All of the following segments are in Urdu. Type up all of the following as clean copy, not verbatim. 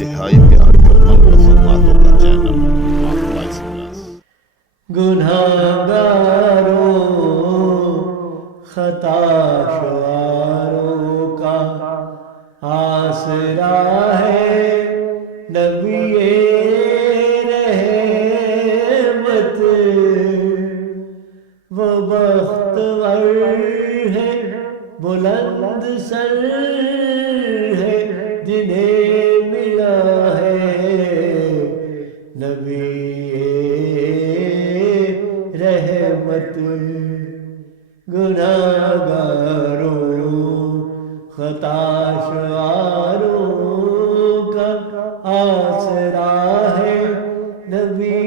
انتہائی پیاری اور منفرد باتوں کا چینل ماحول ایکسپریس۔ گناہگاروں خطا شعاروں کا آسرا ہے نبی رحمت، وہ بختور ہے بلند سر ہے جنہیں ملا ہے نبی رحمت۔ گناہگاروں خطا شعاروں کا آسرا ہے نبی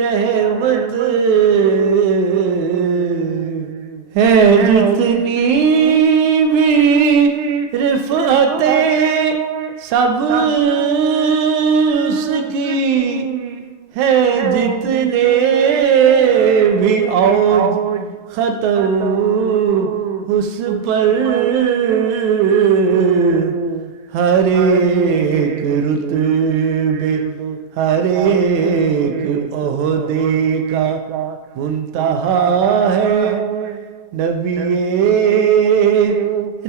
رحمت، ہے جتنی بھی رفعتیں سب اس کی، ہے جتنے بھی اوج ختم اس پر، ہر ایک رتبے ہر ایک عہدے کا منتہا ہے نبی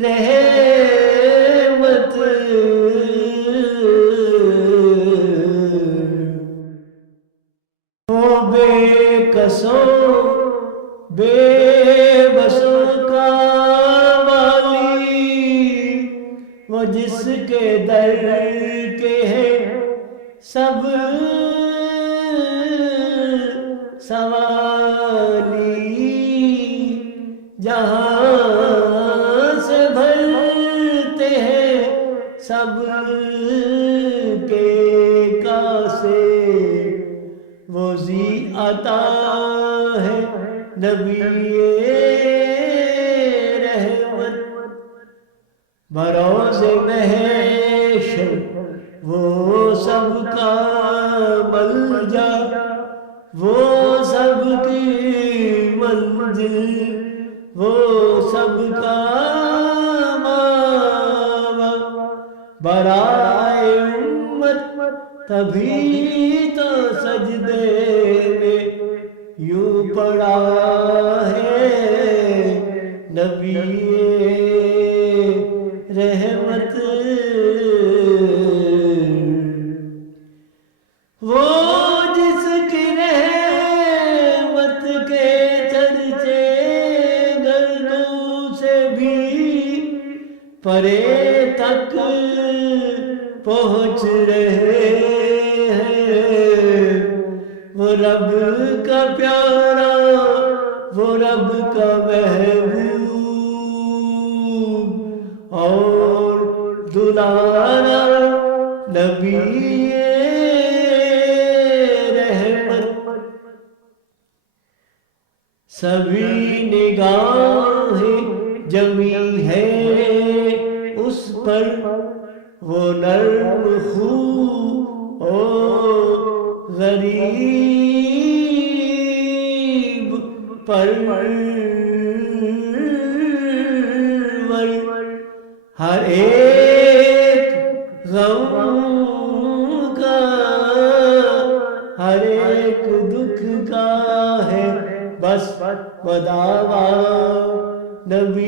رحمت۔ وہ بے کسوں بے بسوں کا والی، وہ جس کے در کے ہیں سب سوالی، جہاں سے بھرتے ہیں سب کے کاسے، وہ ذی عطا ہے نبی رحمت۔ بروز محشر وہ سب کا ملجا، وہ سب کی منزل، وہ سب کا ماوا، برائے امت تبھی تو سجدے میں یوں پڑا ہے نبی رحمت۔ وہ جس کی رحمت کے چرچے گردوں سے بھی پرے تک پہنچ رہے ہیں، وہ رب کا پیارا، وہ رب کا محبوب اور دلالا نبی رحمت۔ سبھی نگاہیں جمی ہے اس پر، وہ نرم خو اور غریب پرور، ہر ایک غم کا ہر ایک دکھ کا ہے بس بداوا نبی